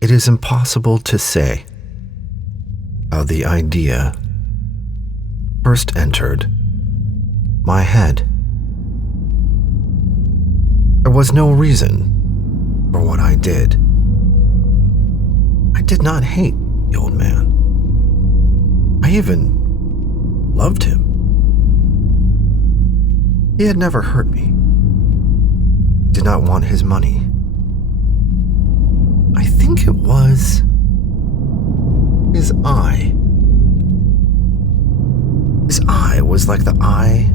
It is impossible to say how the idea first entered my head. There was no reason for what I did. I did not hate the old man. I even loved him. He had never hurt me. Did not want his money. I think it was his eye. His eye was like the eye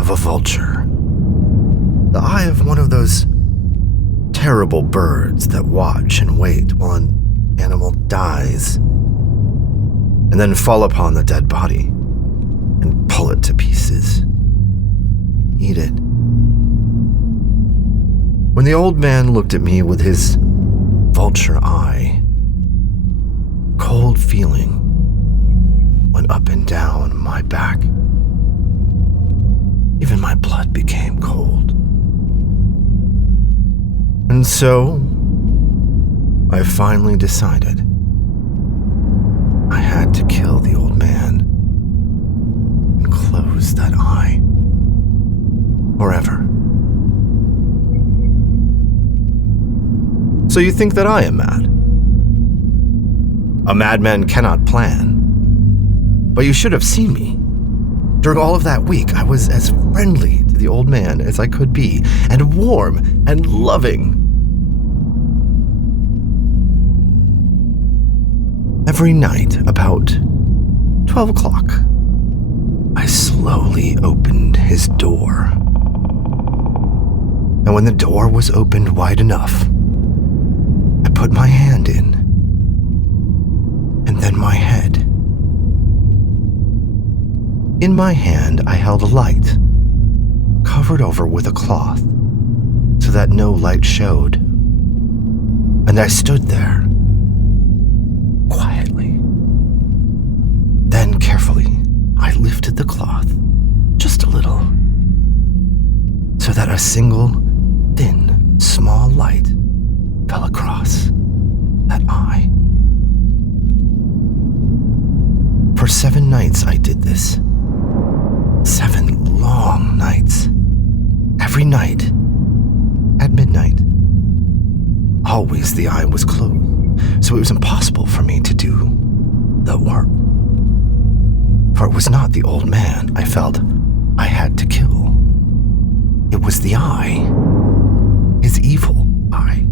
of a vulture. The eye of one of those terrible birds that watch and wait while an animal dies, and then fall upon the dead body and pull it to pieces. Eat it. When the old man looked at me with his vulture eye, cold feeling went up and down my back. Even my blood became cold. And so, I finally decided I had to kill the old man and close that eye forever. So you think that I am mad? A madman cannot plan. But you should have seen me. During all of that week, I was as friendly to the old man as I could be, and warm and loving. Every night, about 12 o'clock, I slowly opened his door. And when the door was opened wide enough, I put my hand in, and then my head. In my hand, I held a light, covered over with a cloth, so that no light showed. And I stood there, quietly. Then, carefully, I lifted the cloth, just a little, so that a single, thin, small light fell across that eye. For 7 nights I did this. 7 long nights. Every night, at midnight. Always the eye was closed, so it was impossible for me to do the work. For it was not the old man I felt I had to kill. It was the eye. His evil eye.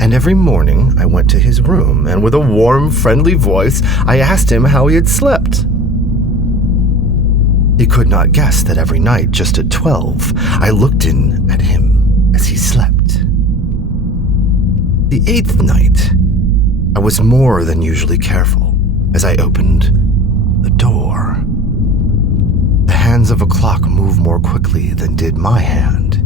And every morning I went to his room, and with a warm, friendly voice, I asked him how he had slept. He could not guess that every night, just at 12, I looked in at him as he slept. The 8th night, I was more than usually careful as I opened the door. The hands of a clock move more quickly than did my hand.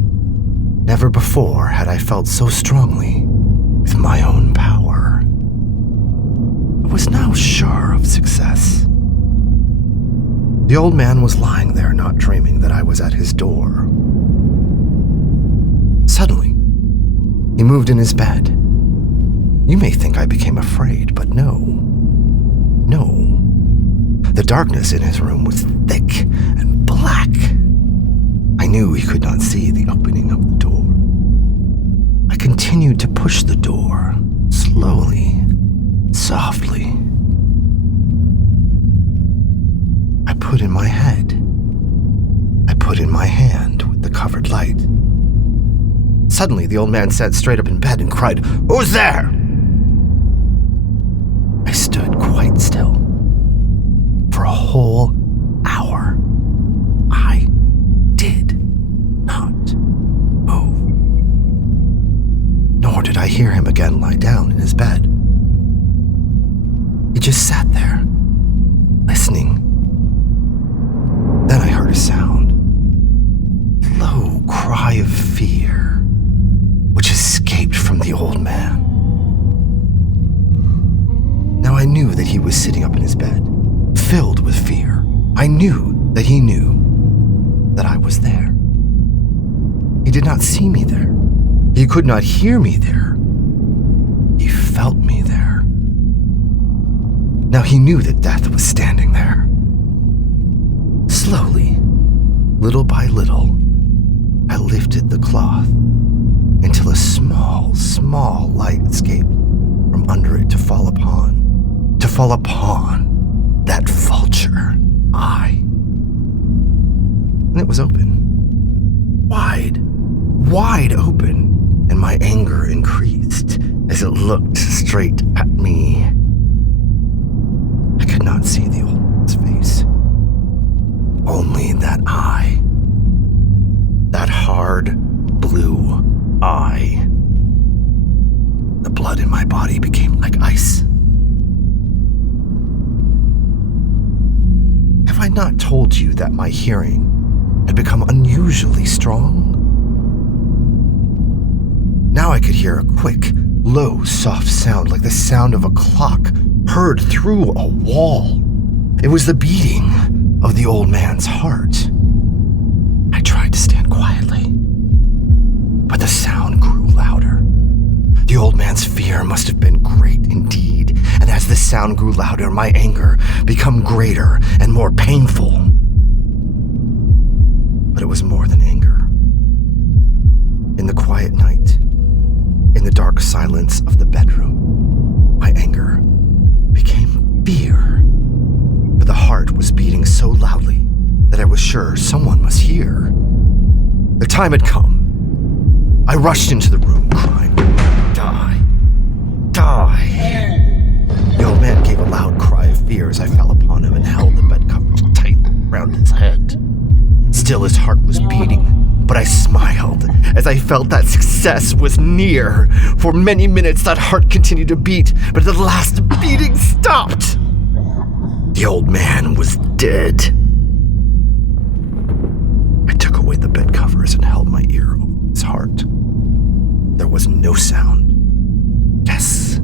Never before had I felt so strongly with my own power. I was now sure of success. The old man was lying there, not dreaming that I was at his door. Suddenly, he moved in his bed. You may think I became afraid, but no. No. The darkness in his room was thick and black. I knew he could not see the opening of the door. I continued to push the door, slowly, softly. I put in my head. I put in my hand with the covered light. Suddenly, the old man sat straight up in bed and cried, "Who's there?" I stood quite still. For a whole hour, I did not move. Nor did I hear him again lie down in his bed. He just sat there, listening. Then I heard a sound. Low cry of fear, which escaped from the old man. Now I knew that he was sitting up in his bed, filled with fear. I knew that he knew that I was there. He did not see me there. He could not hear me there. He felt me there. Now he knew that death was standing there. Slowly, little by little, I lifted the cloth until a small light escaped from under it to fall upon that vulture eye. And it was open. Wide open, and my anger increased as it looked straight at me. I could not see the old man's face. Only that eye. That hard, blue eye. The blood in my body became like ice. Have I not told you that my hearing had become unusually strong? Now I could hear a quick, low, soft sound like the sound of a clock heard through a wall. It was the beating of the old man's heart. I tried to stand quietly, but the sound grew louder. The old man's fear must have been great indeed, and as the sound grew louder, my anger became greater and more painful. But it was more than anger. In the quiet night, in the dark silence of the bedroom, my anger became fear. But the heart was beating so loudly that I was sure someone must hear. The time had come. I rushed into the room, crying, "Die! Die!" The old man gave a loud cry of fear as I fell upon him and held the bed covers tight around his head. Still, his heart was beating, but I smiled as I felt that success was near. For many minutes, that heart continued to beat, but at the last beating stopped. The old man was dead. I took away the bed covers and held my ear over his heart. There was no sound. Yes,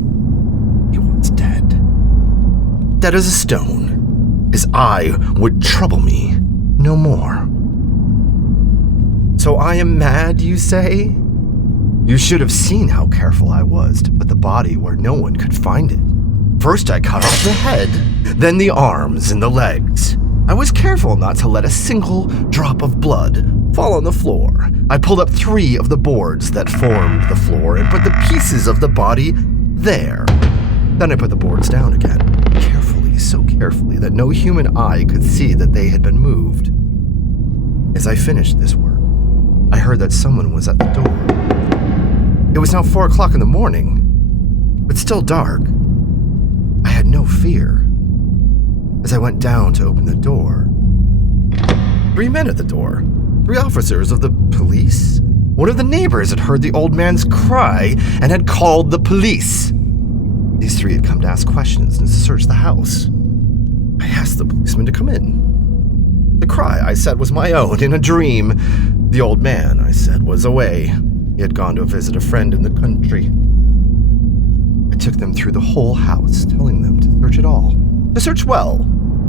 he was dead. Dead as a stone. His eye would trouble me no more. So I am mad, you say? You should have seen how careful I was to put the body where no one could find it. First I cut off the head, then the arms and the legs. I was careful not to let a single drop of blood fall on the floor. I pulled up 3 of the boards that formed the floor and put the pieces of the body there. Then I put the boards down again, carefully, so carefully that no human eye could see that they had been moved. As I finished this work, I heard that someone was at the door. It was now 4 o'clock in the morning, but still dark. I had no fear. As I went down to open the door, 3 men at the door, 3 officers of the police. One of the neighbors had heard the old man's cry and had called the police. These 3 had come to ask questions and to search the house. I asked the policeman to come in. The cry, I said, was my own in a dream. The old man, I said, was away. He had gone to visit a friend in the country. I took them through the whole house, telling them to search it all. To search well.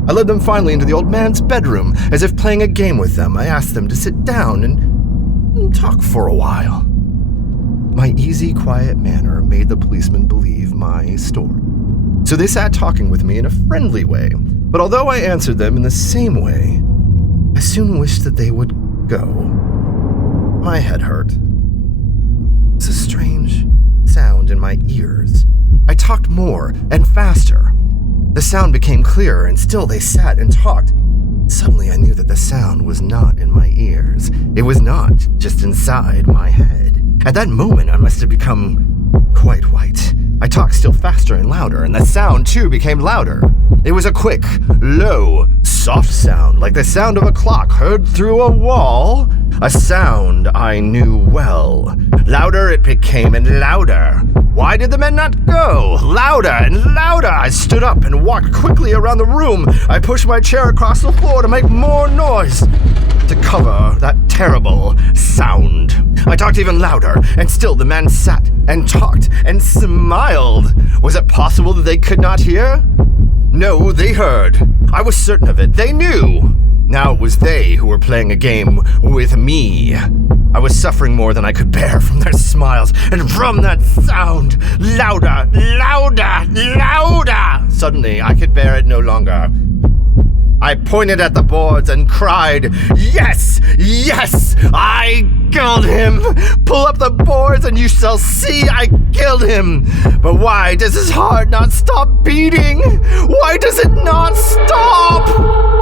I led them finally into the old man's bedroom. As if playing a game with them, I asked them to sit down and talk for a while. My easy, quiet manner made the policeman believe my story. So they sat talking with me in a friendly way. But although I answered them in the same way, I soon wished that they would go. My head hurt. It was a strange sound in my ears. I talked more and faster. The sound became clearer, and still they sat and talked. Suddenly I knew that the sound was not in my ears. It was not just inside my head. At that moment, I must have become quite white. I talked still faster and louder, and the sound, too, became louder. It was a quick, low, soft sound, like the sound of a clock heard through a wall. A sound I knew well. Louder it became, and louder. Why did the men not go? Louder and louder! I stood up and walked quickly around the room. I pushed my chair across the floor to make more noise, to cover that terrible sound. I talked even louder, and still the men sat and talked and smiled. Was it possible that they could not hear? No, they heard. I was certain of it. They knew. Now it was they who were playing a game with me. I was suffering more than I could bear from their smiles, and from that sound, louder, louder, louder. Suddenly, I could bear it no longer. I pointed at the boards and cried, "Yes, yes, I killed him! Pull up the boards and you shall see I killed him! But why does his heart not stop beating? Why does it not stop?"